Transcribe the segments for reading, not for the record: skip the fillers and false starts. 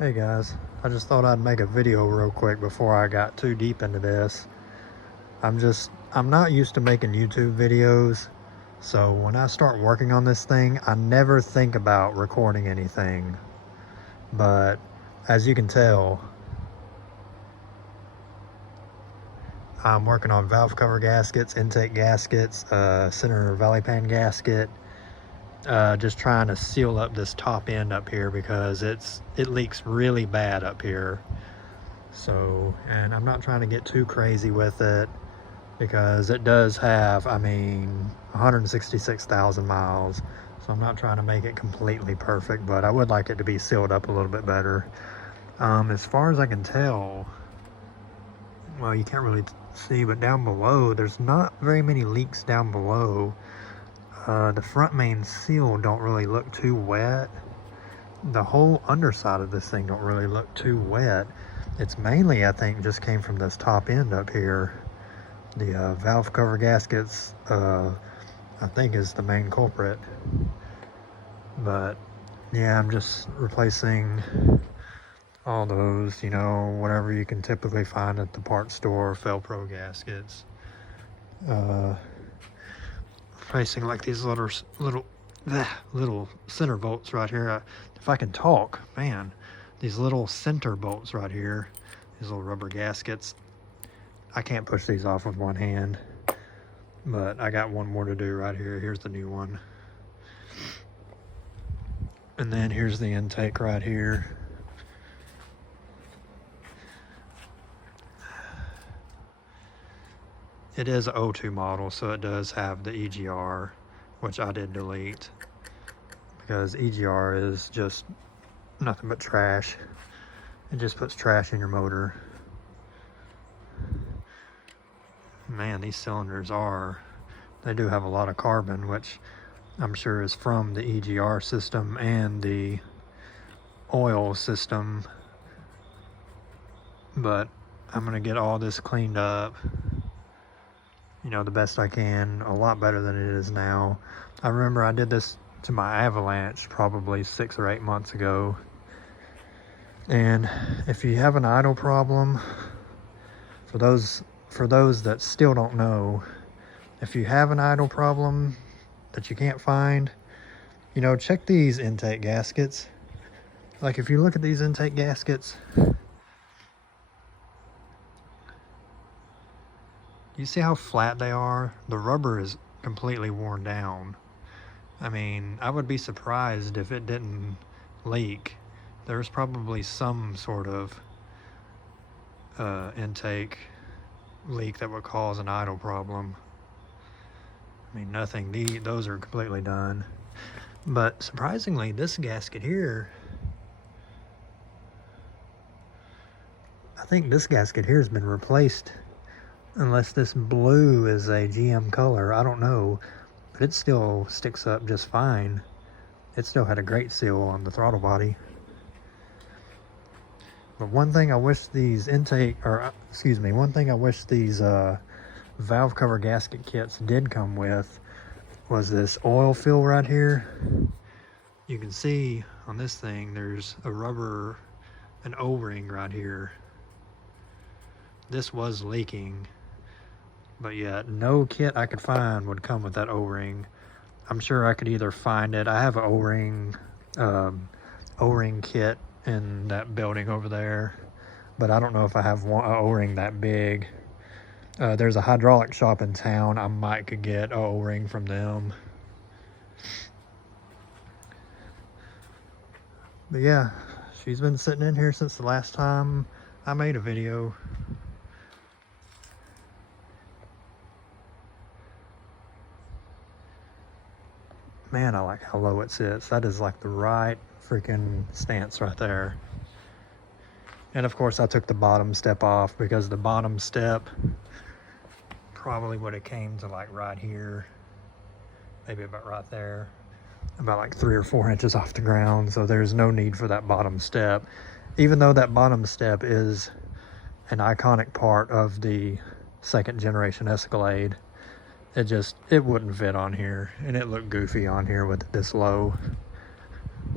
Hey guys, I just thought I'd make a video real quick before I got too deep into this. I'm not used to making YouTube videos, so when I start working on this thing, I never think about recording anything. But as you can tell, I'm working on valve cover gaskets, intake gaskets, center valley pan gasket, just trying to seal up this top end up here because it leaks really bad up here. So, and I'm not trying to get too crazy with it because it does have, 166,000 miles. So I'm not trying to make it completely perfect, but I would like it to be sealed up a little bit better. As far as I can tell, well, you can't really see, but down below, there's not very many leaks down below. The front main seal don't really look too wet. The whole underside of this thing don't really look too wet. It's mainly, I think, just came from this top end up here. The valve cover gaskets, I think, is the main culprit. But yeah, I'm just replacing all those, whatever you can typically find at the parts store, Felpro gaskets. Replacing like these little center bolts right here. If I can talk, man, these little center bolts right here, these little rubber gaskets. I can't push these off with one hand, but I got one more to do right here. Here's the new one. And then here's the intake right here. It is an O2 model, so it does have the EGR, which I did delete because EGR is just nothing but trash. It just puts trash in your motor. Man, these cylinders they do have a lot of carbon, which I'm sure is from the EGR system and the oil system. But I'm gonna get all this cleaned up, the best I can, a lot better than it is now. I remember I did this to my Avalanche probably 6 or 8 months ago. And if you have an idle problem, for those that still don't know, if you have an idle problem that you can't find, check these intake gaskets. Like if you look at these intake gaskets, you see how flat they are? The rubber is completely worn down. I would be surprised if it didn't leak. There's probably some sort of intake leak that would cause an idle problem. Nothing. Those are completely done. But surprisingly, this gasket here, I think this gasket here has been replaced, unless this blue is a GM color. I don't know, but it still sticks up just fine. It still had a great seal on the throttle body. But one thing I wish these valve cover gasket kits did come with was this oil fill right here. You can see on this thing there's an O-ring right here. This was leaking, but yet no kit I could find would come with that O-ring. I'm sure I could either find it. I have an O-ring kit in that building over there, but I don't know if I have an O-ring that big. There's a hydraulic shop in town. I might could get an O-ring from them. But yeah, she's been sitting in here since the last time I made a video. Man, I like how low it sits. That is like the right freaking stance right there. And of course I took the bottom step off because the bottom step probably would have came to like right here, maybe about right there, about like 3 or 4 inches off the ground. So there's no need for that bottom step, even though that bottom step is an iconic part of the 2nd generation Escalade. It wouldn't fit on here, and it looked goofy on here with it this low.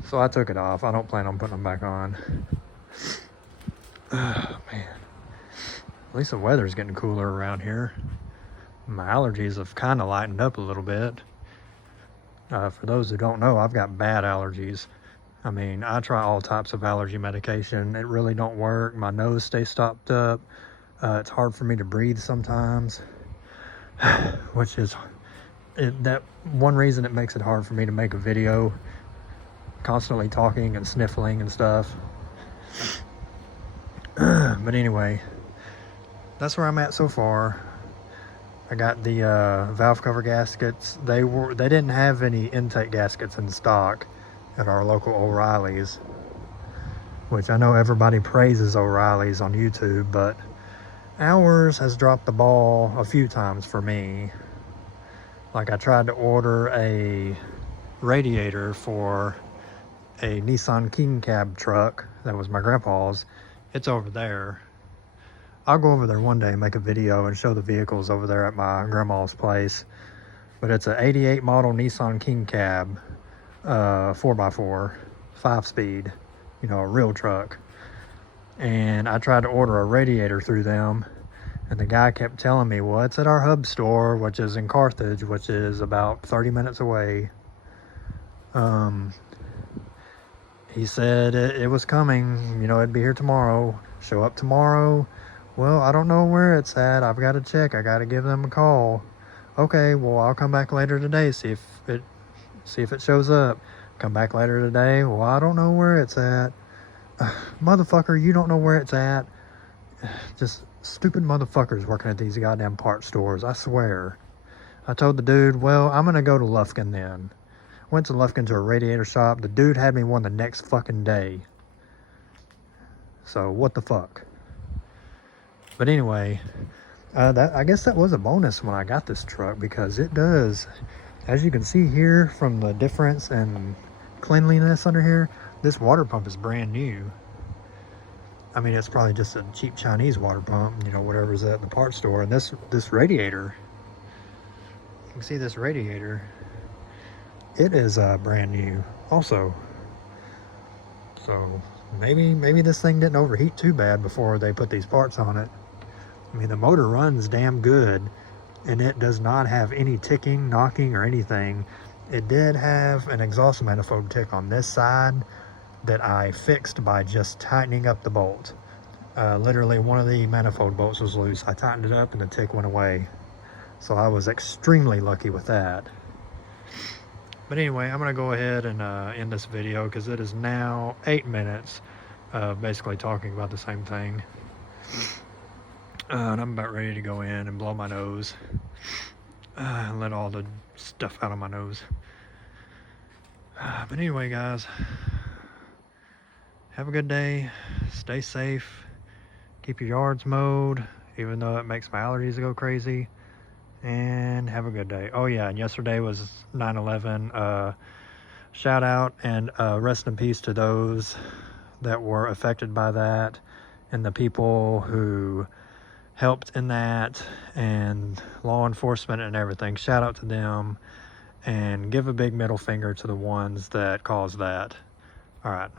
So I took it off. I don't plan on putting them back on. Oh, man. At least the weather's getting cooler around here. My allergies have kind of lightened up a little bit. For those who don't know, I've got bad allergies. I mean, I try all types of allergy medication. It really don't work. My nose stays stopped up. It's hard for me to breathe sometimes, which is that one reason it makes it hard for me to make a video, constantly talking and sniffling and stuff. But anyway, that's where I'm at so far. I got the valve cover gaskets. They didn't have any intake gaskets in stock at our local O'Reilly's, which I know everybody praises O'Reilly's on YouTube, but ours has dropped the ball a few times for me. Like, I tried to order a radiator for a Nissan King Cab truck that was my grandpa's. It's over there. I'll go over there one day and make a video and show the vehicles over there at my grandma's place. But it's an 88 model Nissan King Cab, 4x4, 5-speed, you know, a real truck. And I tried to order a radiator through them, and the guy kept telling me, well, it's at our hub store, which is in Carthage, which is about 30 minutes away. He said it was coming, you know, it'd be here tomorrow. Show up tomorrow. Well, I don't know where it's at. I've got to check. I got to give them a call. Okay, well, I'll come back later today, see if it shows up. Come back later today. Well, I don't know where it's at. Motherfucker, you don't know where it's at. Just stupid motherfuckers working at these goddamn parts stores, I swear. I told the dude, well, I'm gonna go to Lufkin then. Went to Lufkin to a radiator shop. The dude had me one the next fucking day. So what the fuck? But anyway, I guess that was a bonus when I got this truck, because it does, as you can see here from the difference in cleanliness under here, this water pump is brand new. I mean, it's probably just a cheap Chinese water pump, you know, whatever's at the parts store. And this radiator, you can see this radiator, it is brand new also. So maybe this thing didn't overheat too bad before they put these parts on it. I mean, the motor runs damn good, and it does not have any ticking, knocking, or anything. It did have an exhaust manifold tick on this side that I fixed by just tightening up the bolt. Literally, one of the manifold bolts was loose. I tightened it up and the tick went away. So I was extremely lucky with that. But anyway, I'm gonna go ahead and end this video, because it is now 8 minutes basically talking about the same thing. And I'm about ready to go in and blow my nose and let all the stuff out of my nose. But anyway, guys, have a good day. Stay safe. Keep your yards mowed, even though it makes my allergies go crazy. And have a good day. Oh yeah, and yesterday was 9/11. Shout out and rest in peace to those that were affected by that, and the people who helped in that, and law enforcement and everything. Shout out to them, and give a big middle finger to the ones that caused that. All right.